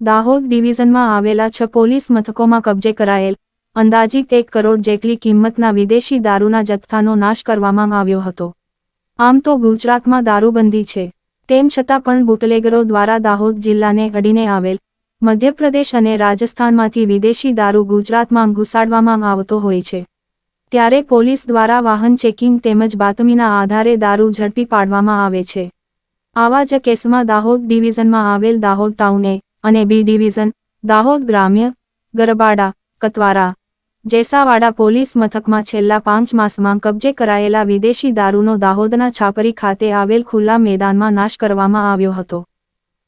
દાહોદ ડિવિઝનમાં આવેલા છ પોલીસ મથકોમાં કબજે કરાયેલ અંદાજિત એક કરોડ જેટલી કિંમતના વિદેશી દારૂના જથ્થાનો નાશ કરવામાં આવ્યો હતો. આમ તો ગુજરાતમાં દારૂબંધી છે. તેમ છતાં પણ બુટલેગરો દ્વારા દાહોદ જિલ્લાને અડીને આવેલ મધ્યપ્રદેશ અને રાજસ્થાનમાંથી વિદેશી દારૂ ગુજરાતમાં ઘુસાડવામાં આવતો હોય છે. ત્યારે પોલીસ દ્વારા વાહન ચેકિંગ તેમજ બાતમીના આધારે દારૂ ઝડપી પાડવામાં આવે છે. આવા જ કેસમાં દાહોદ ડિવિઝનમાં આવેલ દાહોદ ટાઉન અને બી ડિવિઝન, દાહોદ ગ્રામ્ય, ગરબાડા, કતવારા, જેસાવાડા પોલીસ મથકમાં છેલ્લા પાંચ માસમાં કબજે કરાયેલા વિદેશી દારૂનો દાહોદના છાપરી ખાતે આવેલ ખુલ્લા મેદાનમાં નાશ કરવામાં આવ્યો હતો.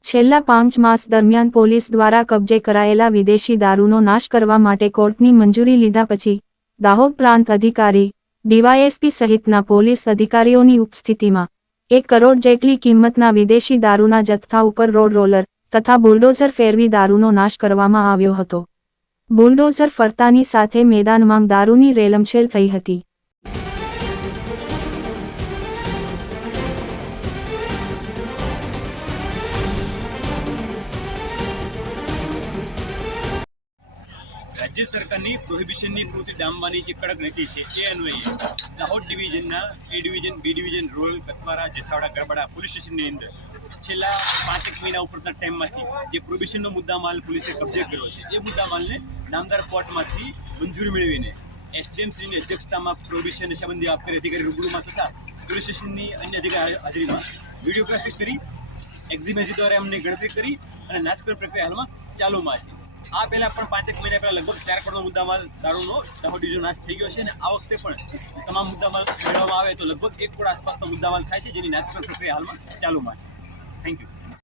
છેલ્લા પાંચ માસ દરમિયાન પોલીસ દ્વારા કબજે કરાયેલા વિદેશી દારૂનો નાશ કરવા માટે કોર્ટની મંજૂરી લીધા પછી, દાહોદ પ્રાંત અધિકારી, ડીવાયએસપી સહિતના પોલીસ અધિકારીઓની ઉપસ્થિતિમાં, એક કરોડ જેટલી કિંમતના વિદેશી દારૂના જથ્થા ઉપર રોડ રોલર તથા બુલડોઝર ફેરવી દારૂનો નાશ કરવામાં આવ્યો હતો. બુલડોઝર ફરતાની સાથે મેદાનમાં દારૂની રેલમછેલ થઈ હતી. રાજ્ય સરકારની પ્રોહિબિશનની કૃતિ ડામવાની જે કડક નીતિ છે, એ અન્વયે Dahod ડિવિઝનના A division, B division rural Katwara Jesawada Garbada police સ્ટેશનની અંદર છેલ્લા પાંચેક મહિના ઉપરના ટાઈમમાંથી જે પ્રોહિબિશનનો મુદ્દામાલ પોલીસે કબજે કર્યો છે, એ મુદ્દામાલને નામદાર કોર્ટમાંથી મંજૂરી મેળવીને એસડીએમસીની અધ્યક્ષતામાં પ્રોબેશન સંબંધી આપકારી અધિકારી રૂબરૂમાં તથા પોલીસ સ્ટેશનની અન્ય અધિકારી હાજરીમાં વિડીયોગ્રાફી કરી એક્ઝિમેઝી દ્વારા એમને ગણતરી કરી અને નાશકરણ પ્રક્રિયા હાલમાં ચાલુમાં છે. આ પહેલાં પણ પાંચેક મહિના પહેલા લગભગ ચાર કરોડનો મુદ્દામાલ દારૂનો દાહોદ ડીજો નાશ થઈ ગયો છે અને આ વખતે પણ તમામ મુદ્દામાલ મેળવવામાં આવે તો લગભગ એક કરોડ આસપાસનો મુદ્દામાલ થાય છે, જેની નાશકરણ પ્રક્રિયા હાલમાં ચાલુમાં છે. Thank you.